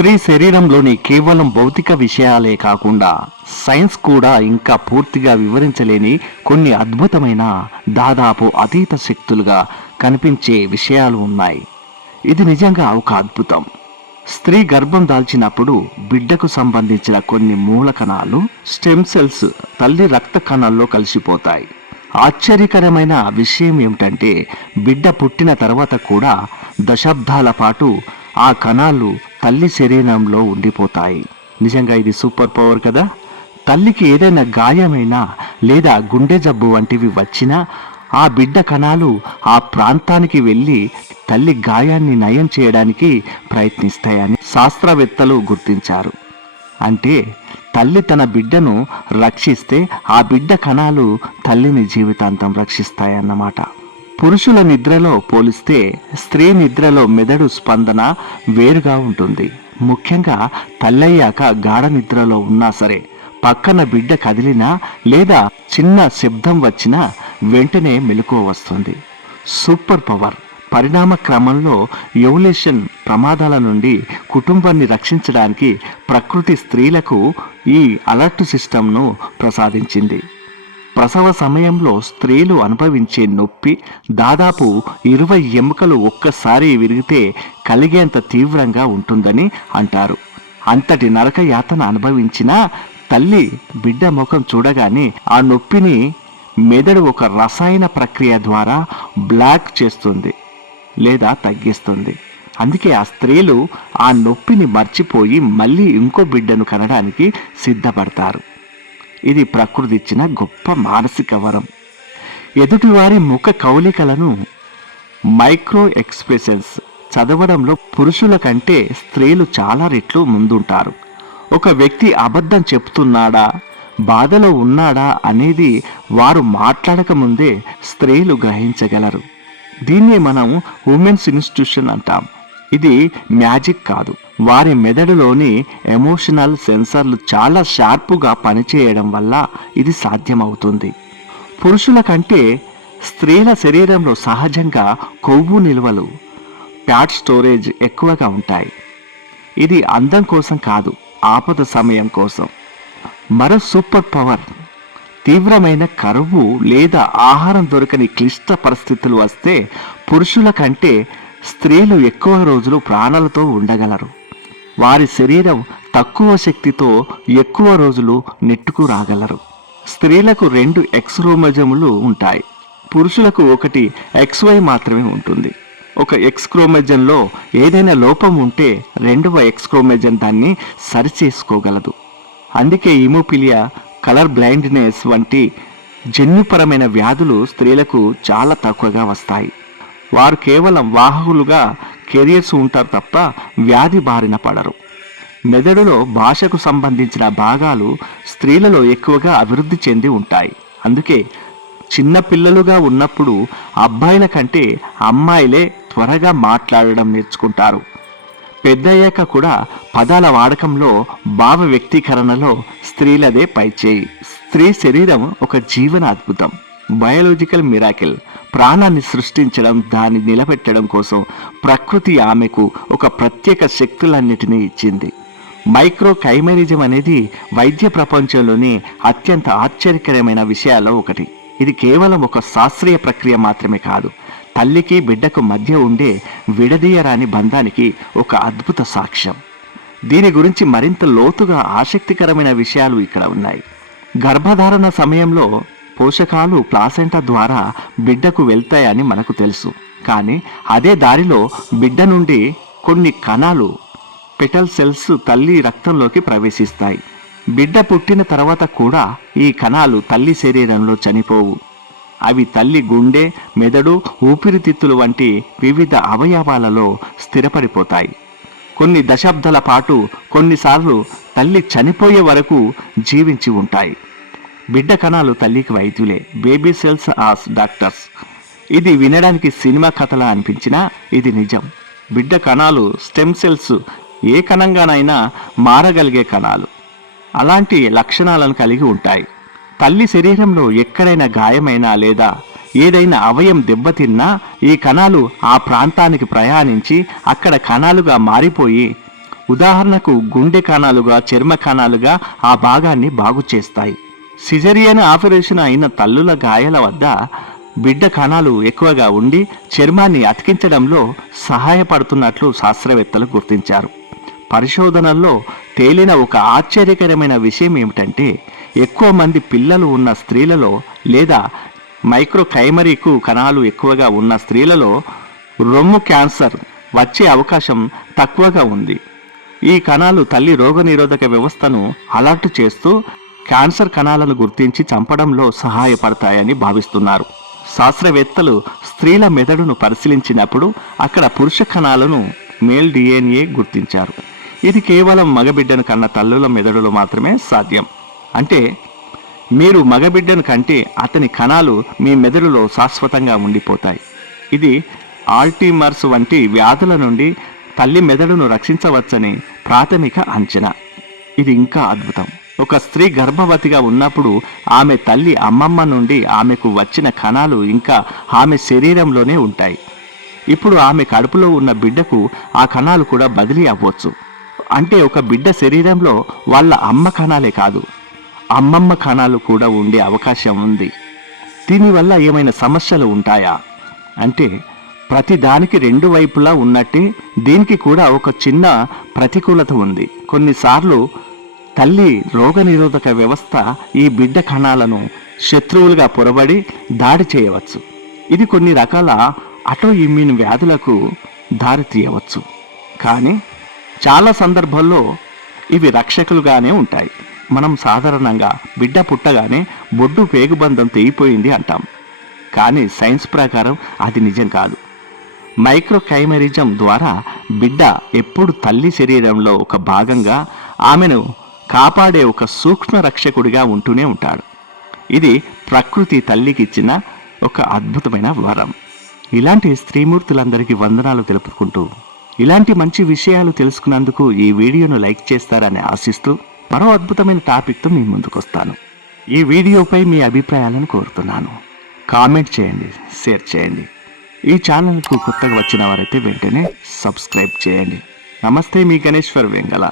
స్త్రీ శరీరంలోని కేవలం భౌతిక విషయాలే కాకుండా సైన్స్ కూడా ఇంకా పూర్తిగా వివరించలేని కొన్ని అద్భుతమైన దాదాపు అతీత శక్తులుగా కనిపించే విషయాలు ఉన్నాయి. ఇది నిజంగా ఒక అద్భుతం. స్త్రీ గర్భం దాల్చినప్పుడు బిడ్డకు సంబంధించిన కొన్ని మూల కణాలు స్టెమ్ సెల్స్ తల్లి రక్త కణాల్లో కలిసిపోతాయి. ఆశ్చర్యకరమైన విషయం ఏమిటంటే బిడ్డ పుట్టిన తర్వాత కూడా దశాబ్దాల పాటు ఆ కణాలు తల్లి శరీరంలో ఉండిపోతాయి. నిజంగా ఇది సూపర్ పవర్ కదా? తల్లికి ఏదైనా గాయమైనా లేదా గుండె జబ్బు వంటివి వచ్చినా ఆ బిడ్డ కణాలు ఆ ప్రాంతానికి వెళ్ళి తల్లి గాయాన్ని నయం చేయడానికి ప్రయత్నిస్తాయని శాస్త్రవేత్తలు గుర్తించారు. అంటే తల్లి తన బిడ్డను రక్షిస్తే ఆ బిడ్డ కణాలు తల్లిని జీవితాంతం రక్షిస్తాయన్నమాట. పురుషుల నిద్రలో పోలిస్తే స్త్రీ నిద్రలో మెదడు స్పందన వేరుగా ఉంటుంది. ముఖ్యంగా తల్లయ్యాక గాఢ నిద్రలో ఉన్నా సరే పక్కన బిడ్డ కదిలినా లేదా చిన్న శబ్దం వచ్చినా వెంటనే మెలకువ వస్తుంది. సూపర్ పవర్ పరిణామ క్రమంలో ఎవల్యూషన్ ప్రమాదాల నుండి కుటుంబాన్ని రక్షించడానికి ప్రకృతి స్త్రీలకు ఈ అలర్ట్ సిస్టమ్ను ప్రసాదించింది. ప్రసవ సమయంలో స్త్రీలు అనుభవించే నొప్పి దాదాపు ఇరవై ఎముకలు ఒక్కసారి విరిగితే కలిగేంత తీవ్రంగా ఉంటుందని అంటారు. అంతటి నరక యాతన అనుభవించిన తల్లి బిడ్డ ముఖం చూడగానే ఆ నొప్పిని మెదడు ఒక రసాయన ప్రక్రియ ద్వారా బ్లాక్ చేస్తుంది లేదా తగ్గిస్తుంది. అందుకే ఆ స్త్రీలు ఆ నొప్పిని మర్చిపోయి మళ్ళీ ఇంకో బిడ్డను కనడానికి సిద్ధపడతారు. ఇది ప్రకృతి ఇచ్చిన గొప్ప మానసిక వరం. ఎదుటివారి ముఖ కౌలికలను మైక్రో ఎక్స్ప్రెషన్స్ చదవడంలో పురుషుల కంటే స్త్రీలు చాలా రెట్లు ముందుంటారు. ఒక వ్యక్తి అబద్ధం చెప్తున్నాడా బాధలో ఉన్నాడా అనేది వారు మాట్లాడకముందే స్త్రీలు గ్రహించగలరు. దీన్నే మనం ఉమెన్స్ ఇన్స్టిట్యూషన్ అంటాం. ఇది మ్యాజిక్ కాదు. వారి మెదడులోని ఎమోషనల్ సెన్సర్లు చాలా షార్పుగా పనిచేయడం వల్ల ఇది సాధ్యమవుతుంది. పురుషుల కంటే స్త్రీల శరీరంలో సహజంగా కొవ్వు నిల్వలు ప్యాట్ స్టోరేజ్ ఎక్కువగా ఉంటాయి. ఇది అందం కోసం కాదు ఆపద సమయం కోసం. మరో సూపర్ పవర్ తీవ్రమైన కరువు లేదా ఆహారం దొరకని క్లిష్ట పరిస్థితులు వస్తే పురుషుల కంటే స్త్రీలు ఎక్కువ రోజులు ప్రాణాలతో ఉండగలరు. వారి శరీరం తక్కువ శక్తితో ఎక్కువ రోజులు నెట్టుకు రాగలరు. స్త్రీలకు రెండు ఎక్స్ క్రోమజములు ఉంటాయి. పురుషులకు ఒకటి ఎక్స్వై మాత్రమే ఉంటుంది. ఒక ఎక్స్ క్రోమజన్లో ఏదైనా లోపం ఉంటే రెండవ ఎక్స్ క్రోమజన్ దాన్ని సరిచేసుకోగలదు. అందుకే ఇమోపిలియా కలర్ బ్లైండ్నెస్ వంటి జన్యుపరమైన వ్యాధులు స్త్రీలకు చాలా తక్కువగా వస్తాయి. వారు కేవలం వాహకులుగా కెరియర్స్ ఉంటారు తప్ప వ్యాధి బారిన పడరు. మెదడులో భాషకు సంబంధించిన భాగాలు స్త్రీలలో ఎక్కువగా అభివృద్ధి చెంది ఉంటాయి. అందుకే చిన్న పిల్లలుగా ఉన్నప్పుడు అబ్బాయిల కంటే అమ్మాయిలే త్వరగా మాట్లాడడం నేర్చుకుంటారు. పెద్దయ్యాక కూడా పదాల వాడకంలో భావ వ్యక్తీకరణలో స్త్రీలదే పైచేయి. స్త్రీ శరీరం ఒక జీవన అద్భుతం. Biological miracle. ప్రాణాన్ని సృష్టించడం దాన్ని నిలబెట్టడం కోసం ప్రకృతి ఆమెకు ఒక ప్రత్యేక శక్తులన్నిటినీ ఇచ్చింది. మైక్రో కైమరిజం అనేది వైద్య ప్రపంచంలోని అత్యంత ఆశ్చర్యకరమైన విషయాల్లో ఒకటి. ఇది కేవలం ఒక శాస్త్రీయ ప్రక్రియ మాత్రమే కాదు. తల్లికి బిడ్డకు మధ్య ఉండే విడదీయరాని బంధానికి ఒక అద్భుత సాక్ష్యం. దీని గురించి మరింత లోతుగా ఆసక్తికరమైన విషయాలు ఇక్కడ ఉన్నాయి. గర్భధారణ సమయంలో పోషకాలు ప్లాసెంటా ద్వారా బిడ్డకు వెళ్తాయని మనకు తెలుసు. కానీ అదే దారిలో బిడ్డ నుండి కొన్ని కణాలు పెటల్ సెల్స్ తల్లి రక్తంలోకి ప్రవేశిస్తాయి. బిడ్డ పుట్టిన తర్వాత కూడా ఈ కణాలు తల్లి శరీరంలో చనిపోవు. అవి తల్లి గుండె మెదడు ఊపిరితిత్తులు వంటి వివిధ అవయవాలలో స్థిరపడిపోతాయి. కొన్ని దశాబ్దాల పాటు కొన్నిసార్లు తల్లి చనిపోయే వరకు జీవించి ఉంటాయి. బిడ్డ కణాలు తల్లికి వైద్యులే బేబీ సెల్స్ ఆస్ డాక్టర్స్. ఇది వినడానికి సినిమా కథలా అనిపించినా ఇది నిజం. బిడ్డ కణాలు స్టెమ్ సెల్స్ ఏ కణంగానైనా మారగలిగే కణాలు. అలాంటి లక్షణాలను కలిగి ఉంటాయి. తల్లి శరీరంలో ఎక్కడైనా గాయమైనా లేదా ఏదైనా అవయం దెబ్బతిన్నా ఈ కణాలు ఆ ప్రాంతానికి ప్రయాణించి అక్కడ కణాలుగా మారిపోయి ఉదాహరణకు గుండె కణాలుగా చర్మ కణాలుగా ఆ భాగాన్ని బాగు చేస్తాయి. సిజరియన్ ఆపరేషన్ అయిన తల్లుల గాయాల వద్ద బిడ్డ కణాలు ఎక్కువగా ఉండి చర్మాన్ని అతికించడంలో సహాయపడుతున్నట్లు శాస్త్రవేత్తలు గుర్తించారు. పరిశోధనల్లో తేలిన ఒక ఆశ్చర్యకరమైన విషయం ఏమిటంటే ఎక్కువ మంది పిల్లలు ఉన్న స్త్రీలలో లేదా మైక్రోకైమరీకు కణాలు ఎక్కువగా ఉన్న స్త్రీలలో రొమ్ము క్యాన్సర్ వచ్చే అవకాశం తక్కువగా ఉంది. ఈ కణాలు తల్లి రోగనిరోధక వ్యవస్థను అలర్ట్ చేస్తూ క్యాన్సర్ కణాలను గుర్తించి చంపడంలో సహాయపడతాయని భావిస్తున్నారు. శాస్త్రవేత్తలు స్త్రీల మెదడును పరిశీలించినప్పుడు అక్కడ పురుష కణాలను మేల్ డిఎన్ఏ గుర్తించారు. ఇది కేవలం మగబిడ్డను కన్న తల్లుల మెదడులో మాత్రమే సాధ్యం. అంటే మీరు మగబిడ్డను కంటే అతని కణాలు మీ మెదడులో శాశ్వతంగా ఉండిపోతాయి. ఇది ఆల్టీమర్స్ వంటి వ్యాధుల నుండి తల్లి మెదడును రక్షించవచ్చని ప్రాథమిక అంచనా. ఇది ఇంకా అద్భుతం. ఒక స్త్రీ గర్భవతిగా ఉన్నప్పుడు ఆమె తల్లి అమ్మమ్మ నుండి ఆమెకు వచ్చిన కణాలు ఇంకా ఆమె శరీరంలోనే ఉంటాయి. ఇప్పుడు ఆమె కడుపులో ఉన్న బిడ్డకు ఆ కణాలు కూడా బదిలీ అవ్వచ్చు. అంటే ఒక బిడ్డ శరీరంలో వాళ్ళ అమ్మ కణాలే కాదు అమ్మమ్మ కణాలు కూడా ఉండే అవకాశం ఉంది. దీనివల్ల ఏమైనా సమస్యలు ఉంటాయా? అంటే ప్రతి దానికి రెండు వైపులా ఉన్నట్టే దీనికి కూడా ఒక చిన్న ప్రతికూలత ఉంది. కొన్నిసార్లు తల్లి రోగనిరోధక వ్యవస్థ ఈ బిడ్డ కణాలను శత్రువులుగా పొరబడి దాడి చేయవచ్చు. ఇది కొన్ని రకాల అటో ఇమ్యూన్ వ్యాధులకు దారి తీయవచ్చు. కానీ చాలా సందర్భాల్లో ఇవి రక్షకులుగానే ఉంటాయి. మనం సాధారణంగా బిడ్డ పుట్టగానే బొడ్డు పేగుబంధం తెగిపోయింది అంటాం. కానీ సైన్స్ ప్రకారం అది నిజం కాదు. మైక్రోకైమరిజం ద్వారా బిడ్డ ఎప్పుడు తల్లి శరీరంలో ఒక భాగంగా ఆమెను కాపాడే ఒక సూక్ష్మ రక్షకుడిగా ఉంటూనే ఉంటాడు. ఇది ప్రకృతి తల్లికి ఇచ్చిన ఒక అద్భుతమైన వరం. ఇలాంటి స్త్రీమూర్తులందరికీ వందనాలు తెలుపుకుంటూ ఇలాంటి మంచి విషయాలు తెలుసుకున్నందుకు ఈ వీడియోను లైక్ చేస్తారని ఆశిస్తూ మరో అద్భుతమైన టాపిక్తో మీ ముందుకు వస్తాను ఈ వీడియోపై మీ అభిప్రాయాలను కోరుతున్నాను. కామెంట్ చేయండి షేర్ చేయండి. ఈ ఛానల్కు కొత్తగా వచ్చిన వారైతే వెంటనే సబ్స్క్రైబ్ చేయండి. నమస్తే మీ గణేశ్వర్ వెంగళ.